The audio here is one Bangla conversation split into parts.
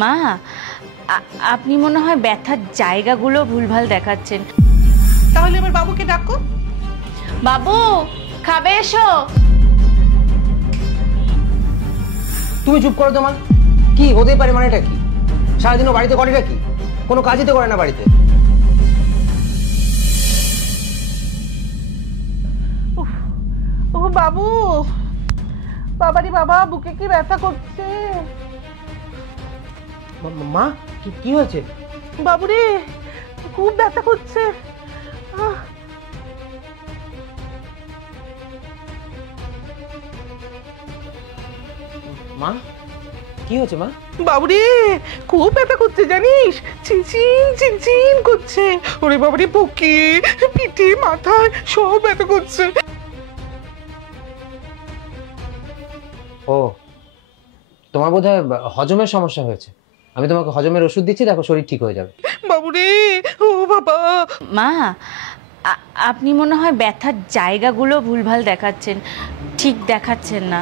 মা, আপনি মনে হয় ব্যথার জায়গাগুলো ভুলভাল দেখাচ্ছেন। তাহলে এবার বাবুকে ডাকো। বাবু, খাবে এসো। তুমি চুপ করো তো মা। কি হতেই পারে, মানে এটা কি? সারাদিনও বাড়িতে করেটা কি? কোনো কাজই তো করে না বাড়িতে। ও বাবু, বাবারি বাবা, বুকে কি ব্যথা করছে। মা, কি হয়েছে? বাবুরে, খুব ব্যথা করছে। মা, কি হয়েছে মা? বাবুরে, খুব ব্যথা করছে জানিস, চিনচিন চিনচিন করছে। ওরে বাবুরে, বুকে, পিঠে, মাথায় সব ব্যথা করছে। ও, তোমার বোধহয় হজমের সমস্যা হয়েছে। আমি তোমাকে হজমের ওষুধ দিচ্ছি, দেখো শরীর ঠিক হয়ে যাবে। বাবুরে, ও বাবা। মা, আপনি মনে হয় ব্যথার জায়গাগুলো ভুলভাল দেখাচ্ছেন, ঠিক দেখাচ্ছেন না।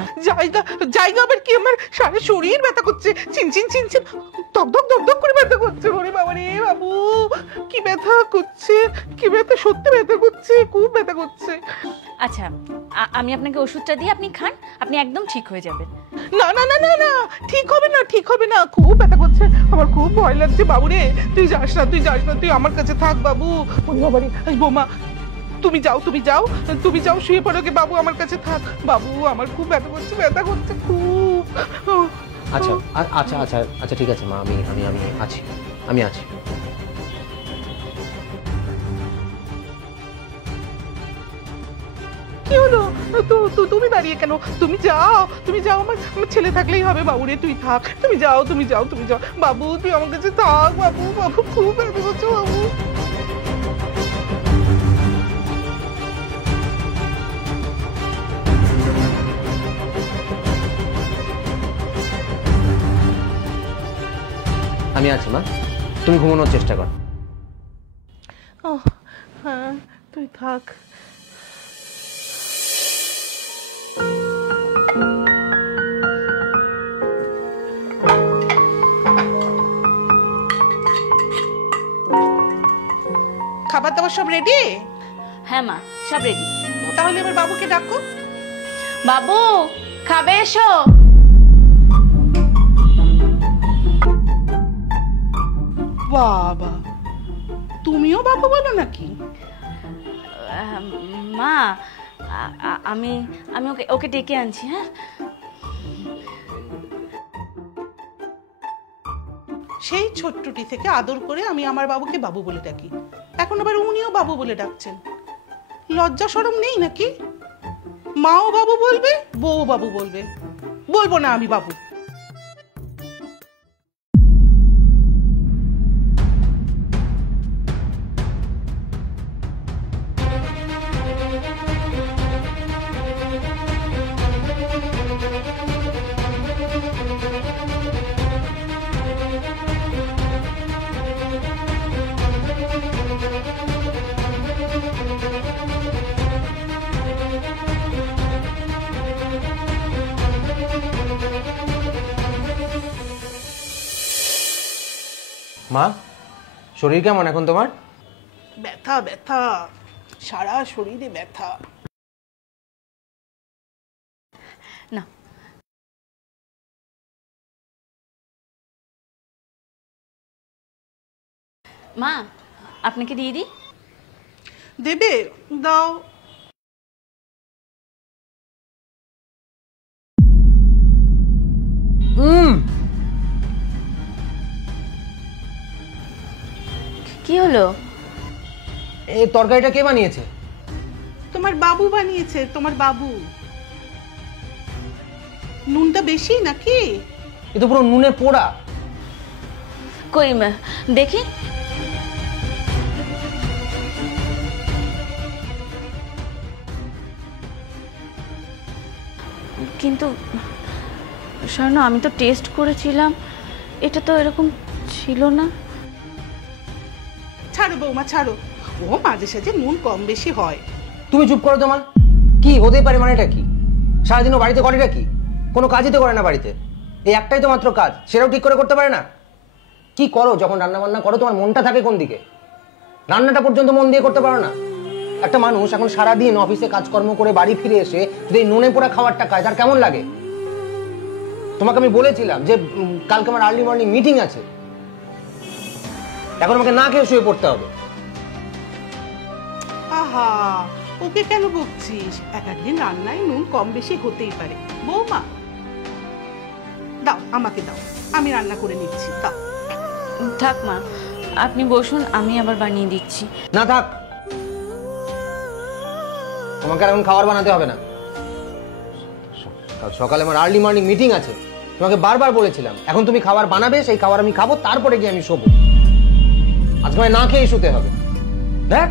জায়গা আবার কি? আমার সারা শরীর ব্যথা করছে, চিনচিন চিনচিন, ধকধক ধকধক করে ব্যথা করছে। ওরে বাবা রে বাবু, কি ব্যথা করছে, কি ব্যথা, সত্যি ব্যথা করছে, খুব ব্যথা করছে। আচ্ছা, আমি আপনাকে ওষুধটা দিয়ে আপনি খান, আপনি একদম ঠিক হয়ে যাবেন। না না না না না, ঠিক হবে না, ঠিক হবে না, খুব ব্যথা করছে, আমার খুব ভয় লাগছে। বাবু রে, তুই যাস না, তুই যাস না, তুই আমার কাছে থাক বাবু। ওরে বাবা রে, বৌমা, তুমি যাও, তুমি যাও, তুমি যাও, শুয়ে পড়ো গে বাবু, আমার কাছে থাক বাবু, আমার খুব ব্যথা করছে, ব্যথা করছে খুব। আচ্ছা আচ্ছা আচ্ছা আচ্ছা, ঠিক আছে মা, আমি আমি আমি আছি, আমি আছি। কি হলো? তো তুমি দাঁড়িয়ে কেন? তুমি যাও, তুমি যাও, আমার ছেলে থাকলেই হবে। বাবু রে, তুই থাক, তুমি যাও, তুমি যাও, তুমি যাও বাবু, তুই আমার কাছে থাক বাবু, বাবু খুব ব্যথা করছে বাবু। আমি আছি মা, তুমি ঘুমানোর চেষ্টা করো। হ্যাঁ, তুই থাক। খাবার দাবার সব রেডি? হ্যাঁ মা, সব রেডি। তাহলে এবার বাবুকে ডাকো। বাবু, খাবে এসো। বাবা, তুমিও বাবু বলো নাকি? মা, আমি আমি ওকে ওকে ডেকে আনছি। হ্যাঁ, সেই ছোট্টটি থেকে আদর করে আমি আমার বাবুকে বাবু বলে ডাকি, এখন আবার উনিও বাবু বলে ডাকছেন। লজ্জা শরম নেই নাকি? মাও বাবু বলবে, বউ বাবু বলবে, বলবো না আমি বাবু? মা, শরীর কেমন এখন তোমার? ব্যথা ব্যথা, সারা শরীরে ব্যথা। না, মা, আপনাকে দিয়ে দিই? দেবে, দাও। কি হলো? এই তরকারিটা কে বানিয়েছে? তোমার বাবু বানিয়েছে, তোমার বাবু। নুনটা বেশি নাকি? এ তো পুরো নুনে পোড়া। কই দেখি। কিন্তু স্বর্ণ, আমি তো টেস্ট করেছিলাম, এটা তো এরকম ছিল না। ছাড়ো বৌমা, ছাড়ো, ও মাঝে সাঝে নুন কম বেশি হয়। তুমি চুপ করো তো মা। কি হতেই পারে, মানে এটা কি? সারাদিনও বাড়িতে করেটা কি? কোনো কাজই তো করে না বাড়িতে। এই একটাই তো মাত্র কাজ, সেটাও ঠিক করে করতে পারে না। কি করো যখন রান্না বান্না করো? তোমার মনটা থাকে কোন দিকে? রান্নাটা পর্যন্ত মন দিয়ে করতে পারো না? একটা মানুষ এখন সারাদিন অফিসে কাজকর্ম করে বাড়ি ফিরে এসে যদি এই নুনে পোড়া খাবারটা খায় তার কেমন লাগে? তোমাকে আমি বলেছিলাম যে কালকে আমার আর্লি মর্নিং মিটিং আছে, এখন আমাকে না খেয়ে শুয়ে পড়তে হবে। আহা, ওকে কেন বকছিস? এক একদিন রান্নায় নুন কম বেশি হতেই পারে। বৌমা, দাও আমাকে দাও, আমি রান্না করে নিচ্ছি, দাও। থাক মা, আপনি বসুন, আমি আবার বানিয়ে দিচ্ছি। না থাক, তোমাকে আর এখন খাবার বানাতে হবে না। কাল সকালে আমার আর্লি মর্নিং মিটিং আছে, তোমাকে বারবার বলেছিলাম। এখন তুমি খাবার বানাবে, সেই খাবার আমি খাবো, তারপরে গিয়ে আমি শোবো। আজকে আমায় না খেয়ে শুতে হবে। দেখ